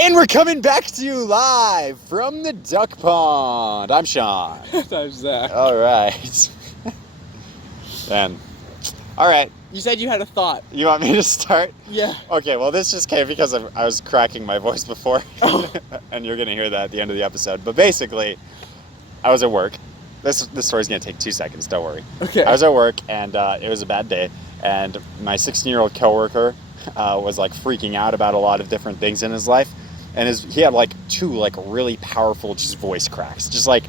And we're coming back to you live from the duck pond. I'm Sean. I'm Zach. All right. Then, all right. You said you had a thought. You want me to start? Yeah. Okay, well, this just came because I was cracking my voice before. Oh. And you're going to hear that at the end of the episode. But basically, I was at work. This story's going to take 2 seconds, don't worry. Okay. I was at work, and it was a bad day. And my 16-year-old coworker was like freaking out about a lot of different things in his life. And he had like 2 like really powerful just voice cracks. Just like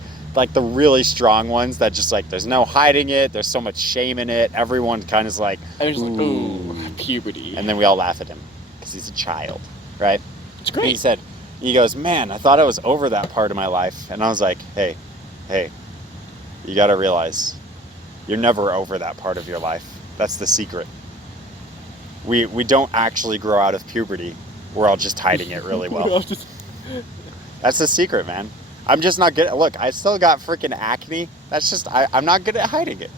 the really strong ones that just like there's no hiding it. There's so much shame in it. Everyone kind of is like, I was like, ooh, puberty. And then we all laugh at him because he's a child, right? It's great. He goes, man, I thought I was over that part of my life. And I was like, hey, you got to realize you're never over that part of your life. That's the secret. We don't actually grow out of puberty. We're all just hiding it really well. That's the secret, man. I'm just not good. Look, I still got freaking acne. That's just, I'm not good at hiding it.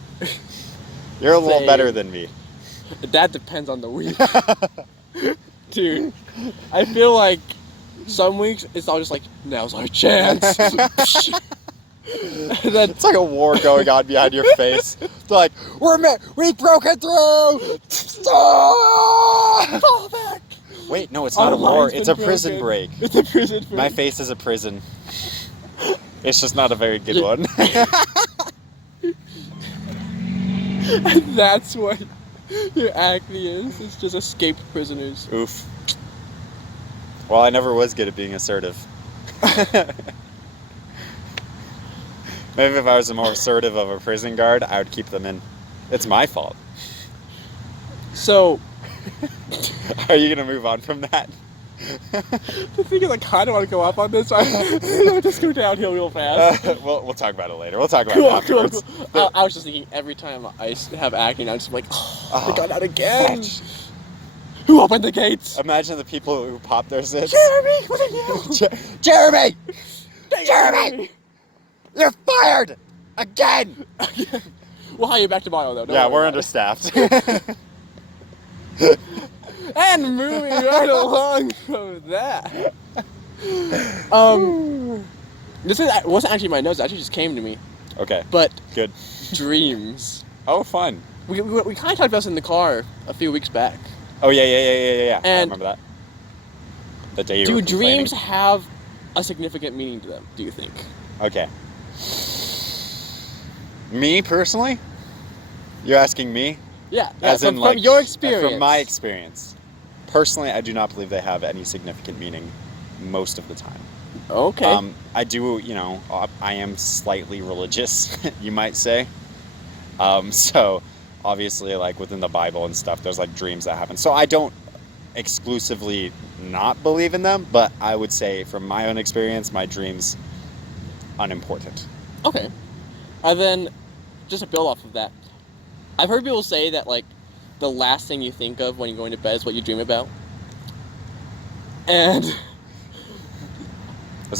You're a little better than me. That depends on the week. Dude, I feel like some weeks it's all just like, now's our chance. And then, it's like a war going on behind your face. It's like, we broke it through! fall back! Wait, no, it's not a war. It's a prison break. It's a prison break. My face is a prison. It's just not a very good one. And that's what your acne is. It's just escaped prisoners. Oof. Well, I never was good at being assertive. Maybe if I was a more assertive of a prison guard, I would keep them in. It's my fault. So, are you going to move on from that? The thing is, I kind of want to go up on this. I just go downhill real fast. We'll talk about it later. We'll talk about it afterwards. Cool. I was just thinking, every time I have acne, I'm just like, they got out again. Who opened the gates? Imagine the people who pop their zits. Jeremy, what are you? Jeremy! Jeremy! You're fired! Again! We'll hire you back tomorrow, though. Yeah, we're understaffed. And moving right along from that. This wasn't actually my notes. It actually just came to me. Okay. But good. Dreams. Oh, fun. We kind of talked about this in the car a few weeks back. Oh yeah. And I remember that. The day you were do dreams have a significant meaning to them, do you think? Okay. Me personally? You're asking me? Yeah. As in, from your experience. From my experience. Personally, I do not believe they have any significant meaning most of the time. Okay. I do, I am slightly religious, you might say. So, obviously, like, within the Bible and stuff, there's, like, dreams that happen. So I don't exclusively not believe in them, but I would say, from my own experience, my dreams, unimportant. Okay. And then, just to build off of that, I've heard people say that, like, the last thing you think of when you're going to bed is what you dream about. And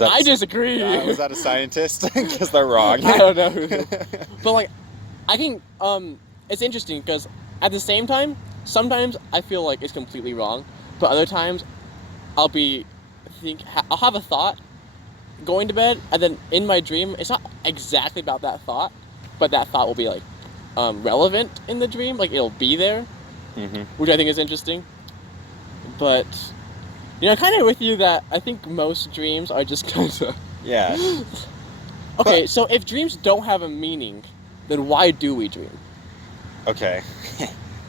I disagree. Was that a scientist? Because they're wrong. I don't know. But, like, I think it's interesting because at the same time, sometimes I feel like it's completely wrong, but other times I'll have a thought going to bed, and then in my dream, it's not exactly about that thought, but that thought will be, like, relevant in the dream, like it'll be there, which I think is interesting. But kind of with you that I think most dreams are just kind of Okay, so if dreams don't have a meaning, then why do we dream? Okay,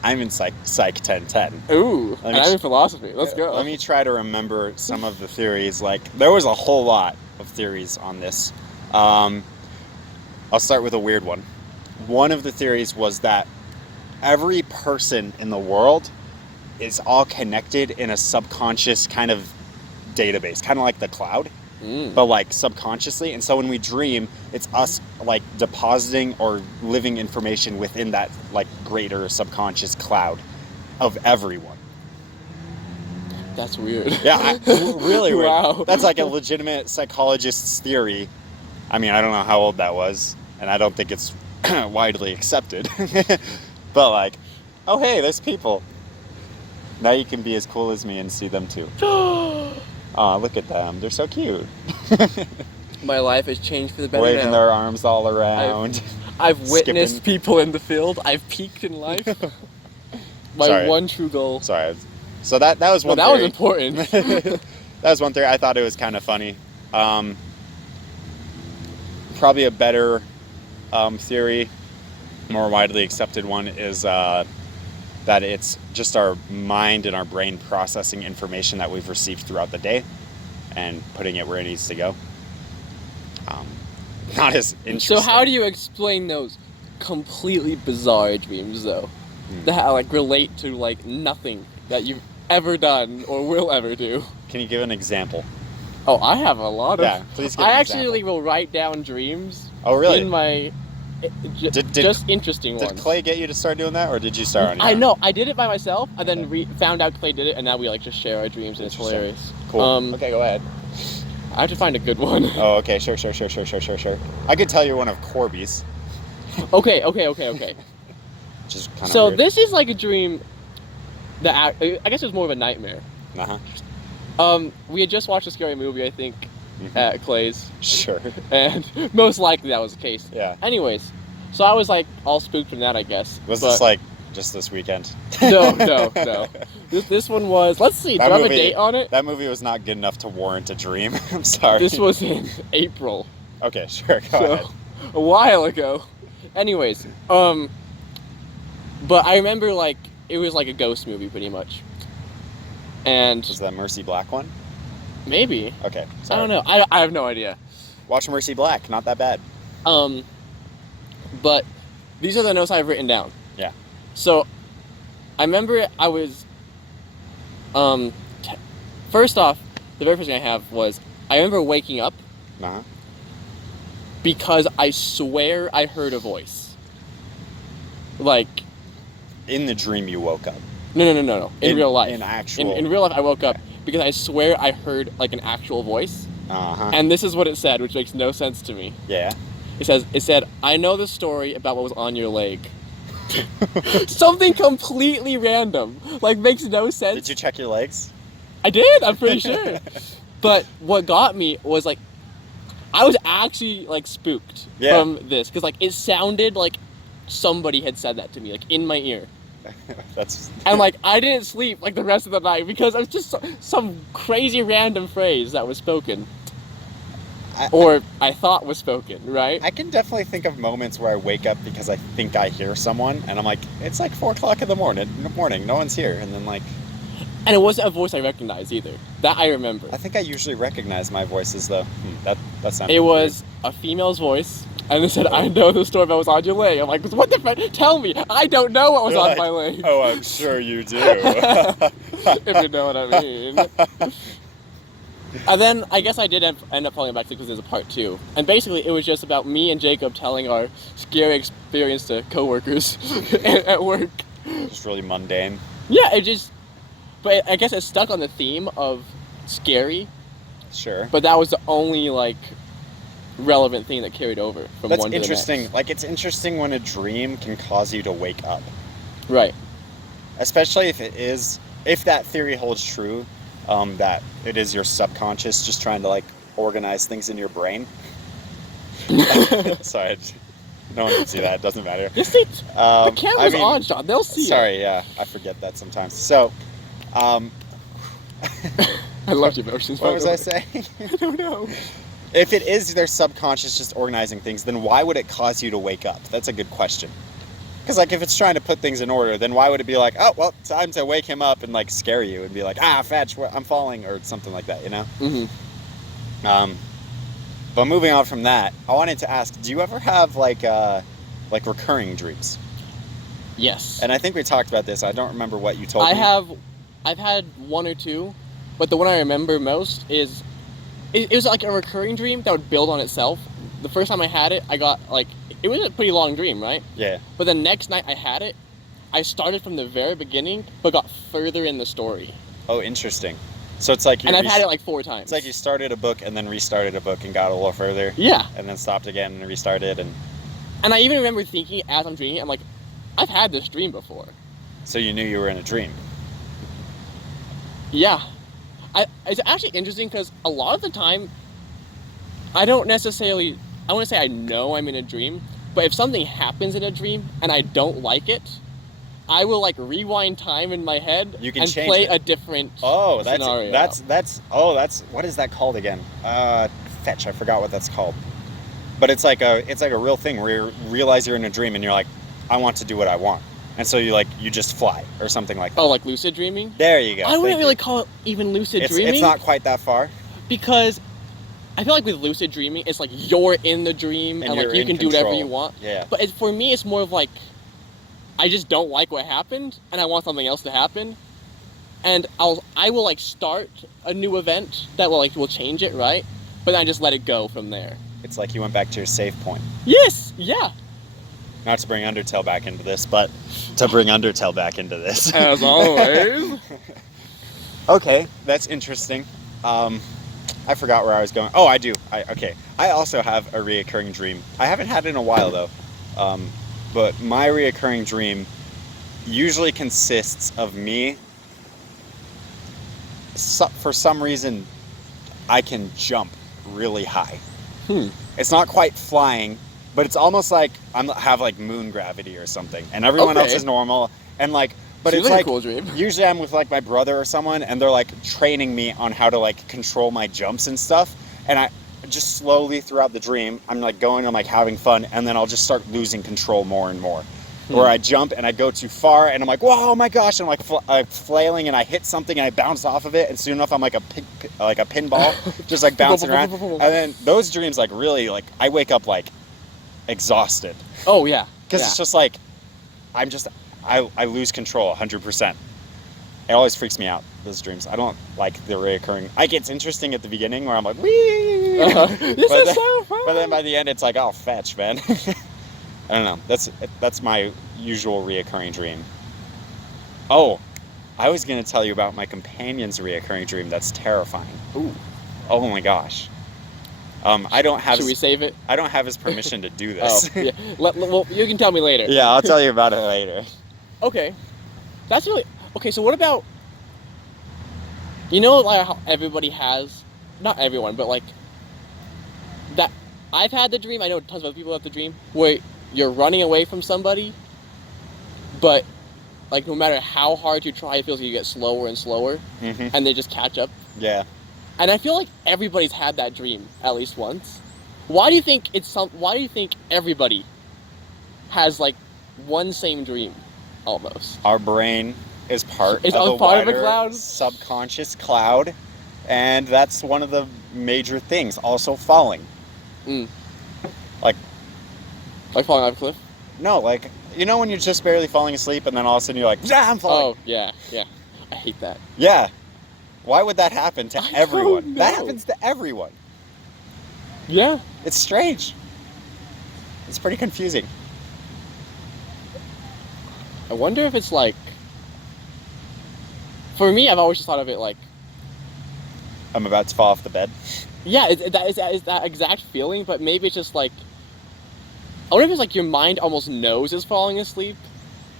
I'm in Psych 1010. Ooh, and I'm in philosophy. Let's go. Let me try to remember some of the theories. Like, there was a whole lot of theories on this. I'll start with a weird one. One of the theories was that every person in the world is all connected in a subconscious kind of database, kind of like the cloud, but like subconsciously. And so when we dream, it's us like depositing or living information within that like greater subconscious cloud of everyone. That's weird. Yeah, really weird. Wow. That's like a legitimate psychologist's theory. I mean, I don't know how old that was, and I don't think it's widely accepted. But like, oh hey, there's people. Now you can be as cool as me and see them too. Aw, look at them. They're so cute. My life has changed for the better Waving now. their arms all around. I've witnessed Skipping. people in the field. I've peaked in life. My Sorry. one true goal. Sorry. So that was one Well, that theory. was important. That was one theory. I thought it was kind of funny. Probably a better theory, more widely accepted one, is that it's just our mind and our brain processing information that we've received throughout the day and putting it where it needs to go. Not as interesting. So how do you explain those completely bizarre dreams, though, that like relate to like nothing that you've ever done or will ever do? Can you give an example? Oh, I have a lot of. Yeah, please give I an actually will write down dreams. Oh, really? In my just interesting ones. Did Clay get you to start doing that, or did you start on your I own? know I did it by myself, and then found out Clay did it, and now we like just share our dreams, and it's hilarious. Cool. Okay, go ahead. I have to find a good one. Oh, okay, sure. I could tell you one of Corby's. Okay. Which is kind of So weird. this is like a dream that I guess it was more of a nightmare. Uh-huh. We had just watched a scary movie, I think, at Clay's, Sure. and most likely that was the case. Yeah. Anyways, so I was like all spooked from that, I guess. Was this like just this weekend? No. This one was. Let's see. Do I have a date on it? That movie was not good enough to warrant a dream. I'm sorry. This was in April. Okay, sure. Go ahead. A while ago. Anyways, but I remember like it was like a ghost movie pretty much. And Was that Mercy Black one? maybe. Okay. I Sorry. don't know. I have no idea. Watch Mercy Black. Not that bad. But these are the notes I've written down. Yeah. So I remember I was first off, the very first thing I have was I remember waking up Uh-huh. because I swear I heard a voice. Like, In the dream, you woke up. no. In real life. In actual. In real life, I woke up because I swear I heard like an actual voice, Uh-huh. and this is what it said, which makes no sense to me. Yeah. It said, "I know the story about what was on your leg." Something completely random, like makes no sense. Did you check your legs? I did. I'm pretty sure. But what got me was like, I was actually like spooked from this because like it sounded like somebody had said that to me, like in my ear. That's. And like I didn't sleep like the rest of the night because it was just some crazy random phrase that was spoken. Or I thought was spoken, right? I can definitely think of moments where I wake up because I think I hear someone, and I'm like, it's like 4 o'clock in the morning. No one's here, and then like. And it wasn't a voice I recognized either. That I remember. I think I usually recognize my voices though. That sounds. It was a female's voice, and it said, "I know the story that was on your leg." I'm like, "What the fuck? Tell me! I don't know what was on my leg." Oh, I'm sure you do. If you know what I mean. And then I guess I did end up falling back to because there's a part 2. And basically it was just about me and Jacob telling our scary experience to coworkers at work. Just really mundane. Yeah, but I guess it stuck on the theme of scary. Sure. But that was the only like relevant thing that carried over from That's one to the interesting. next. Like it's interesting when a dream can cause you to wake up. Right. Especially if that theory holds true. That it is your subconscious just trying to like organize things in your brain. Sorry, no one can see that. It doesn't matter. The camera's on, Sean. They'll see Sorry, yeah, I forget that sometimes. So, I love your emotions. what was I saying? I don't know. If it is their subconscious just organizing things, then why would it cause you to wake up? That's a good question. Because like if it's trying to put things in order, then why would it be like, oh well, time to wake him up and like scare you and be like, fetch, I'm falling, or something like that, you know? Mm-hmm. But moving on from that, I wanted to ask, do you ever have like recurring dreams? Yes. And I think we talked about this. I don't remember what you told me. I've had 1 or 2, but the one I remember most is it was like a recurring dream that would build on itself. The first time I had it, I got like. It was a pretty long dream, right? Yeah. But the next night I had it, I started from the very beginning, but got further in the story. Oh, interesting. So it's like and I've had it like 4 times. It's like you started a book and then restarted a book and got a little further. Yeah. And then stopped again and restarted and. And I even remember thinking as I'm dreaming, I'm like, I've had this dream before. So you knew you were in a dream. Yeah. It's actually interesting because a lot of the time, I don't necessarily. I want to say I know I'm in a dream, but if something happens in a dream and I don't like it, I will like rewind time in my head You can and change play it. a different That's scenario. that's what is that called again? Fetch. I forgot what that's called. But it's like a real thing where you realize you're in a dream and you're like, I want to do what I want, and so you just fly or something like that. Oh, like lucid dreaming? There you go. I wouldn't really call it even lucid dreaming. It's not quite that far. Because I feel like with lucid dreaming, it's like you're in the dream and like you can do whatever you want. Yeah. But for me, it's more of like I just don't like what happened and I want something else to happen, and I will like start a new event that will change it, right? But then I just let it go from there. It's like you went back to your save point. Yes. Yeah. Not to bring Undertale back into this, but to bring Undertale back into this. As always. Okay, that's interesting. I forgot where I was going. Oh, I do. Okay. I also have a reoccurring dream. I haven't had it in a while, though. But my reoccurring dream usually consists of me. For some reason, I can jump really high. It's not quite flying, but it's almost like I have like moon gravity or something, and everyone else is normal. And like, but Seems it's like a cool dream. Usually I'm with like my brother or someone, and they're like training me on how to like control my jumps and stuff. And I just slowly throughout the dream, I'm like having fun, and then I'll just start losing control more and more. Where I jump and I go too far, and I'm like, whoa, oh my gosh, and I'm like flailing, and I hit something and I bounce off of it, and soon enough I'm like a pinball, just like bouncing around. And then those dreams like really like I wake up like exhausted. Oh yeah. Because it's just like I lose control 100%. It always freaks me out, those dreams. I don't like the reoccurring. Like, it's interesting at the beginning where I'm like, wee! This is so fun! But then by the end, it's like, oh, fetch, man. I don't know. That's my usual reoccurring dream. Oh, I was going to tell you about my companion's reoccurring dream that's terrifying. Ooh. Oh my gosh. I don't have. Should we save it? I don't have his permission to do this. Oh, yeah. Well, you can tell me later. Yeah, I'll tell you about it later. Okay. That's really... Okay, so what about... You know, like, how everybody has... Not everyone, but, like... That... I've had the dream, I know tons of other people have the dream, where you're running away from somebody, but, like, no matter how hard you try, it feels like you get slower and slower, and they just catch up. Yeah. And I feel like everybody's had that dream at least once. Why do you think why do you think everybody has, like, one same dream, almost? Our brain is part It's of a part of wider a cloud? subconscious cloud, and that's one of the major things. Also falling. Like falling off a cliff? No, like, you know when you're just barely falling asleep and then all of a sudden you're like, ah, I'm falling. Oh, yeah. I hate that. Yeah. Why would that happen to everyone? don't That know. happens to everyone. Yeah. It's strange. It's pretty confusing. I wonder if it's like... For me, I've always just thought of it like... I'm about to fall off the bed. Yeah, it's that exact feeling, but maybe it's just like... I wonder if it's like your mind almost knows it's falling asleep,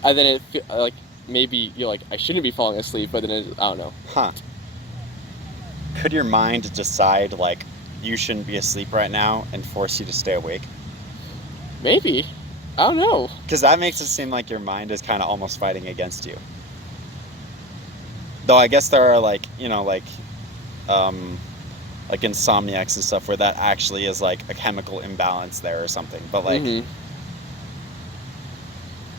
and then like, maybe you're like, I shouldn't be falling asleep, but then I don't know. Huh. Could your mind decide, like, you shouldn't be asleep right now and force you to stay awake? Maybe. I don't know. Because that makes it seem like your mind is kind of almost fighting against you. Though I guess there are, like, you know, like insomniacs and stuff where that actually is, like, a chemical imbalance there or something. But, like... Man,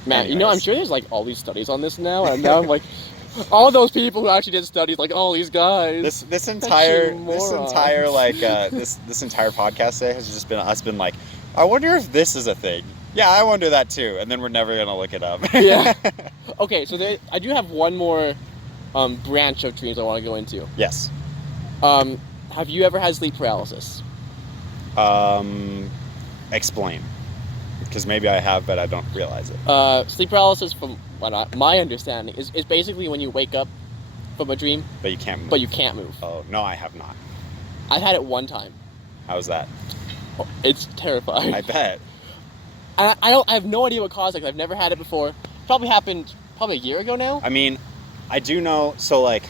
anyways. you know, I'm sure there's, like, all these studies on this now, and now I'm like... All those people who actually did studies, like, all these guys. This entire like this entire podcast today has just been us been like, I wonder if this is a thing. Yeah, I wonder that too, and then we're never gonna look it up. Yeah. Okay, so I do have one more branch of dreams I want to go into. Yes. Have you ever had sleep paralysis? Explain. Because maybe I have, but I don't realize it. Sleep paralysis, from my understanding, is basically when you wake up from a dream, But you can't move. but you can't move. Oh, no, I have not. I've had it one time. How's that? It's terrifying. I bet. I have no idea what caused it, 'cause I've never had it before. Probably happened a year ago now. I mean, I do know, so, like,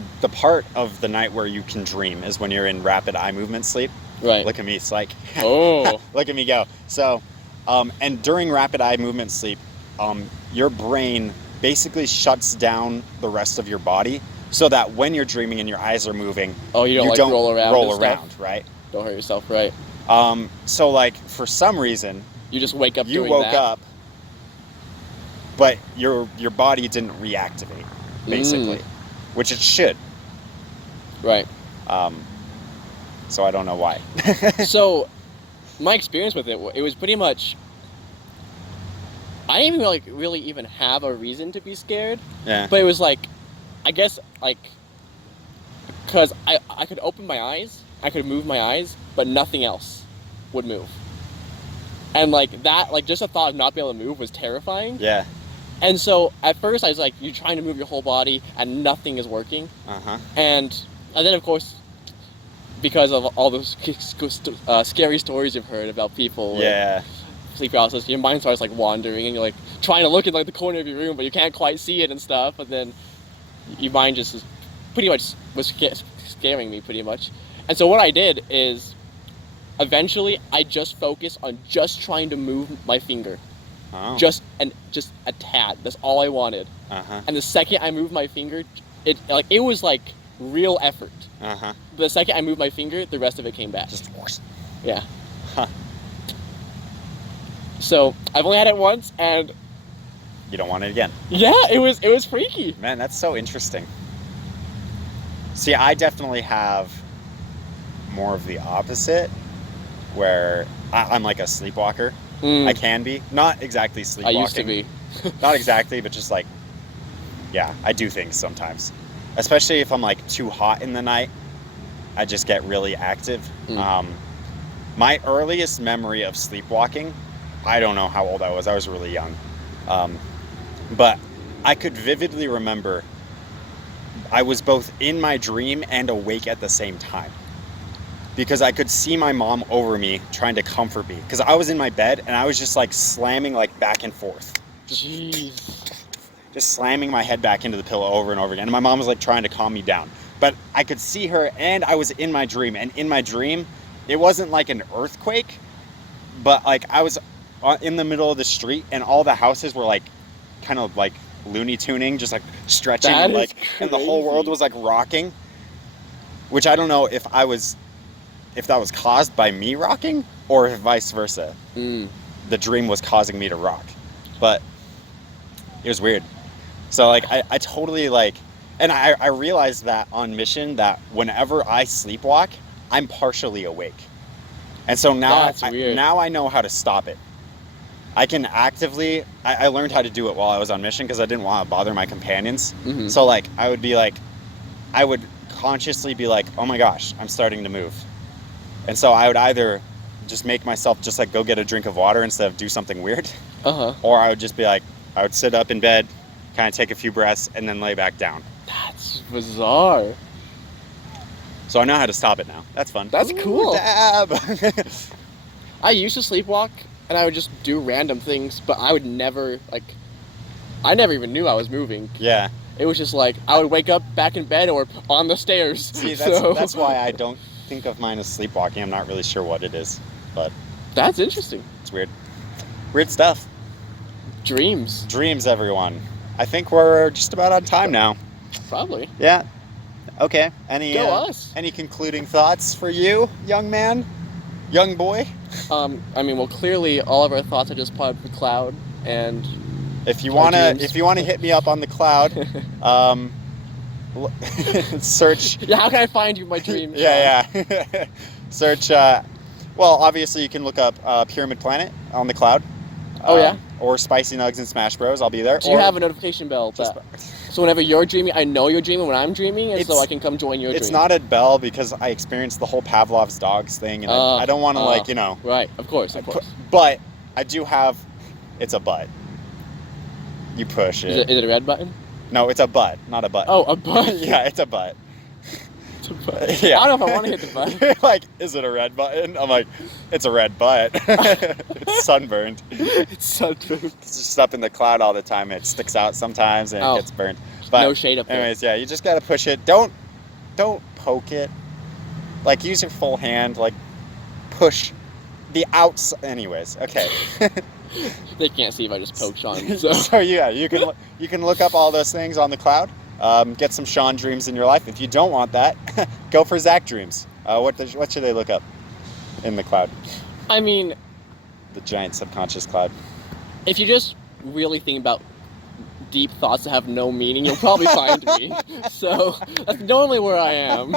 the part of the night where you can dream is when you're in rapid eye movement sleep. Right. Look at me, it's like, Oh. look at me go. So, and during rapid eye movement sleep, your brain basically shuts down the rest of your body so that when you're dreaming and your eyes are moving, Oh, you don't roll around. Roll around, right? Don't hurt yourself, right? So like for some reason, you just wake up. You doing woke that. up, but your body didn't reactivate, basically, which it should. Right. So I don't know why. So, my experience with it was pretty much. I didn't even really even have a reason to be scared. Yeah. But it was like, I guess because I could open my eyes, I could move my eyes, but nothing else would move. And just the thought of not being able to move was terrifying. Yeah. And so at first I was like, you're trying to move your whole body and nothing is working. Uh-huh. And then of course, because of all those scary stories you've heard about people with sleep paralysis, your mind starts wandering and you're trying to look at the corner of your room, but you can't quite see it and stuff. But then your mind just pretty much was scaring me pretty much. And so what I did is eventually I just focused on just trying to move my finger. Oh. Just a tad. That's all I wanted. Uh-huh. And the second I moved my finger, it was real effort. Uh-huh. The second I moved my finger, the rest of it came back. Just whoosh. Yeah. Huh. So I've only had it once, and You don't want it again. yeah, it was freaky. Man, that's so interesting. See, I definitely have more of the opposite, where I'm like a sleepwalker. I can be. Not exactly I sleepwalking. used to be. Not exactly, but just yeah, I do things sometimes. Especially if I'm too hot in the night, I just get really active. My earliest memory of sleepwalking, I don't know how old I was really young. But I could vividly remember I was both in my dream and awake at the same time. Because I could see my mom over me trying to comfort me. Because I was in my bed and I was just slamming back and forth. Just slamming my head back into the pillow over and over again. And my mom was trying to calm me down. But I could see her and I was in my dream. And in my dream, it wasn't an earthquake. But I was in the middle of the street and all the houses were kind of Looney Tuning, just stretching. That And, is and the whole world was rocking. Which I don't know if that was caused by me rocking or if vice versa. The dream was causing me to rock. But it was weird. So I totally and I realized that on mission that whenever I sleepwalk, I'm partially awake. And so now now I know how to stop it. I can actively I learned how to do it while I was on mission because I didn't want to bother my companions. So I would be I would consciously be oh my gosh, I'm starting to move. And so I would either just make myself just go get a drink of water instead of do something weird. Or I would just be I would sit up in bed, kind of take a few breaths, and then lay back down. That's bizarre. So I know how to stop it now. That's fun. That's cool. Dab. I used to sleepwalk, and I would just do random things, but I would never, I never even knew I was moving. Yeah. It was just I would wake up back in bed or on the stairs. See, that's why I don't think of mine as sleepwalking. I'm not really sure what it is, but... That's interesting. It's weird. Weird stuff. Dreams. Dreams, everyone. I think we're just about on time now. Probably. Yeah. Okay. Go us. Any concluding thoughts for you, young man? Young boy? Clearly all of our thoughts are just part of the cloud, and if you wanna hit me up on the cloud, search. Yeah, how can I find you in my dreams? Yeah. Search. Well, obviously you can look up Pyramid Planet on the cloud. Oh yeah. Or Spicy Nuggs and Smash Bros. I'll be there. Do you have a notification bell? So whenever you're dreaming, I know you're dreaming when I'm dreaming, and so I can come join your dream. It's not a bell because I experienced the whole Pavlov's dogs thing, and I don't want to Right, of course. But I do have. It's a butt. You push it. Is it a red button? No, it's a butt, not a button. Oh, a butt. Yeah, it's a butt. It's a butt. Yeah. I don't know if I want to hit the button. Is it a red button? I'm it's a red butt. It's sunburned. It's sunburned. It's just up in the cloud all the time. It sticks out sometimes and it gets burned. But no shade up there. anyways, yeah, you just gotta push it. Don't poke it. Like, use your full hand. Like, push the outside. Anyways, okay. They can't see if I just poke Sean. So, So yeah, you can look up all those things on the cloud. Get some Sean dreams in your life. If you don't want that, go for Zach dreams. What should they look up in the cloud? I mean, The giant subconscious cloud. if you just really think about deep thoughts that have no meaning, you'll probably find me. So that's normally where I am.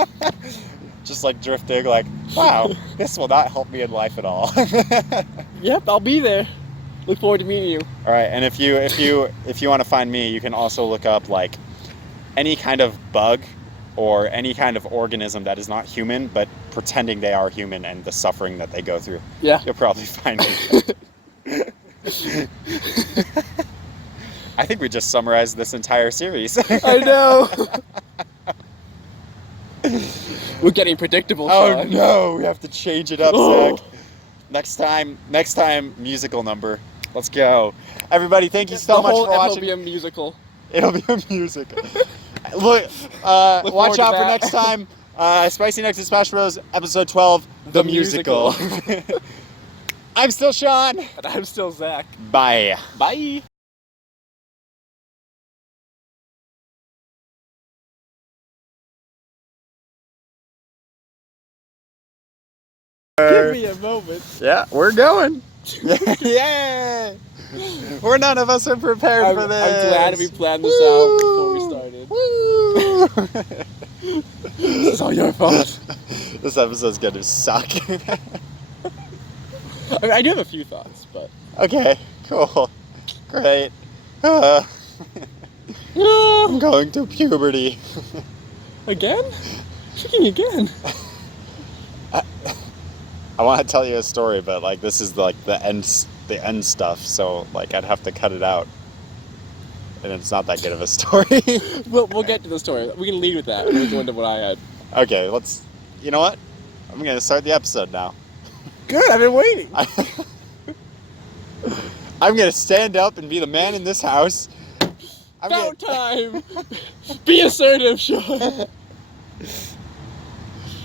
Just like drifting, like, wow, this will not help me in life at all. Yep, I'll be there. Look forward to meeting you. All right, and if you want to find me, you can also look up like any kind of bug or any kind of organism that is not human, but pretending they are human and the suffering that they go through. Yeah. You'll probably find me. I think we just summarized this entire series. I know. We're getting predictable, Oh Sean. no, we have to change it up, Zach. Next time, musical number. Let's go. Everybody, thank you so much for watching. It'll be a musical. It'll be a musical. Look, watch out for next time. Spicy Nuggs Smash Bros. Episode 12, the musical. I'm still Sean. And I'm still Zach. Bye. Bye. Give me a moment. Yeah, we're going. Yay! None of us are prepared for this. I'm glad we planned this out before we started. Woo! This is all your fault. This episode's gonna suck. I do have a few thoughts, but... Okay, cool. Great. I'm going through puberty. Again? Freaking again. I want to tell you a story, but like this is like the end stuff, so like I'd have to cut it out, and it's not that good of a story. We'll get to the story. We can lead with that. We'll go into what I had. Okay, let's. You know what? I'm gonna start the episode now. Good. I've been waiting. I'm gonna stand up and be the man in this house. About time. Be assertive, Sean.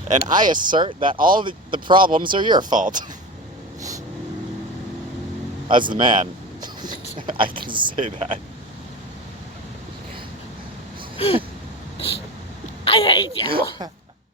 And I assert that all the problems are your fault. As the man, I can say that. I hate you.